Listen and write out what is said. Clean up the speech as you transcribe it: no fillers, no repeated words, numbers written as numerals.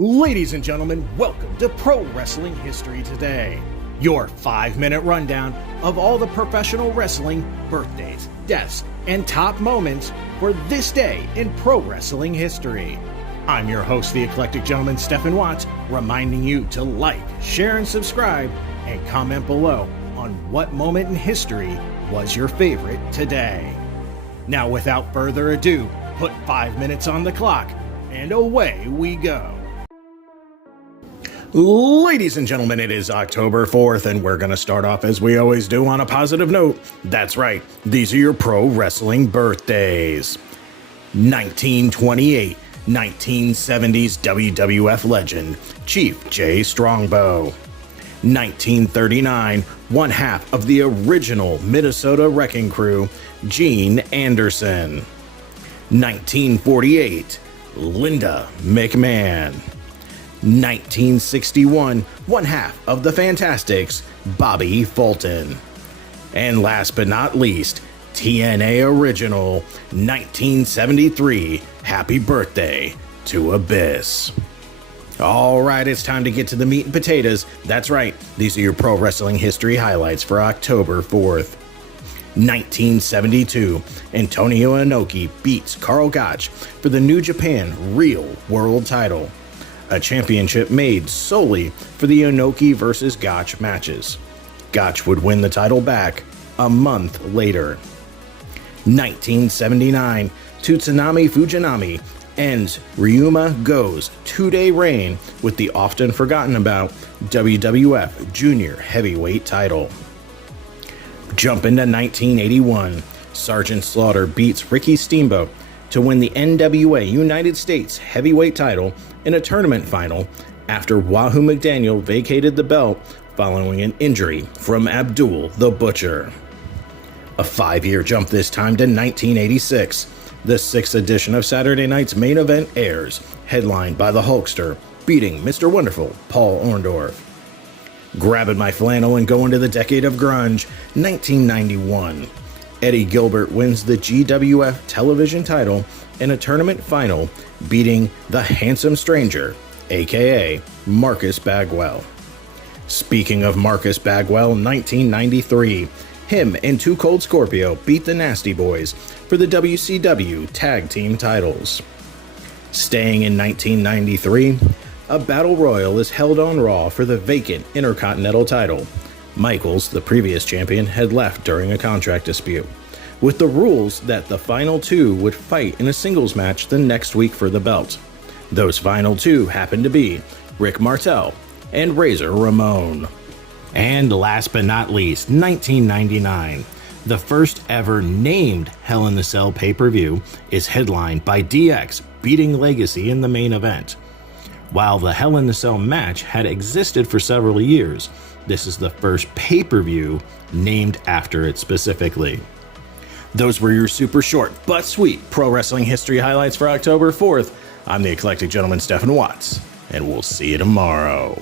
Ladies and gentlemen, welcome to Pro Wrestling History Today, your 5-minute rundown of all the professional wrestling birthdays, deaths, and top moments for this day in pro wrestling history. I'm your host, the eclectic gentleman, Stephen Watts, reminding you to like, share, and subscribe, and comment below on what moment in history was your favorite today. Now, without further ado, put 5 minutes on the clock, and away we go. Ladies and gentlemen, it is October 4th, and we're going to start off as we always do on a positive note. That's right, these are your pro wrestling birthdays. 1928, 1970s WWF legend, Chief Jay Strongbow. 1939, one half of the original Minnesota Wrecking Crew, Gene Anderson. 1948, Linda McMahon. 1961, one half of the Fantastics, Bobby Fulton. And last but not least, TNA Original, 1973, happy birthday to Abyss. Alright, it's time to get to the meat and potatoes. That's right, these are your pro wrestling history highlights for October 4th. 1972, Antonio Inoki beats Karl Gotch for the New Japan Real World title, a championship made solely for the Inoki vs. Gotch matches. Gotch would win the title back a month later. 1979, Tsunami Fujinami ends Ryuma Go's 2-day reign with the often forgotten about WWF Junior Heavyweight title. Jump into 1981, Sergeant Slaughter beats Ricky Steamboat to win the NWA United States Heavyweight title in a tournament final after Wahoo McDaniel vacated the belt following an injury from Abdul the Butcher. A 5-year jump this time to 1986. The 6th edition of Saturday Night's Main Event airs, headlined by the Hulkster, beating Mr. Wonderful Paul Orndorff. Grabbing my flannel and going to the decade of grunge, 1991. Eddie Gilbert wins the GWF television title in a tournament final, beating the Handsome Stranger, aka Marcus Bagwell. Speaking of Marcus Bagwell, 1993, him and Too Cold Scorpio beat the Nasty Boys for the WCW tag team titles. Staying in 1993, a battle royal is held on Raw for the vacant Intercontinental title. Michaels, the previous champion, had left during a contract dispute, with the rules that the final two would fight in a singles match the next week for the belt. Those final two happened to be Rick Martel and Razor Ramon. And last but not least, 1999. The first ever named Hell in the Cell pay-per-view is headlined by DX beating Legacy in the main event. While the Hell in the Cell match had existed for several years, this is the first pay-per-view named after it specifically. Those were your super short but sweet pro wrestling history highlights for October 4th. I'm the eclectic gentleman, Stephen Watts, and we'll see you tomorrow.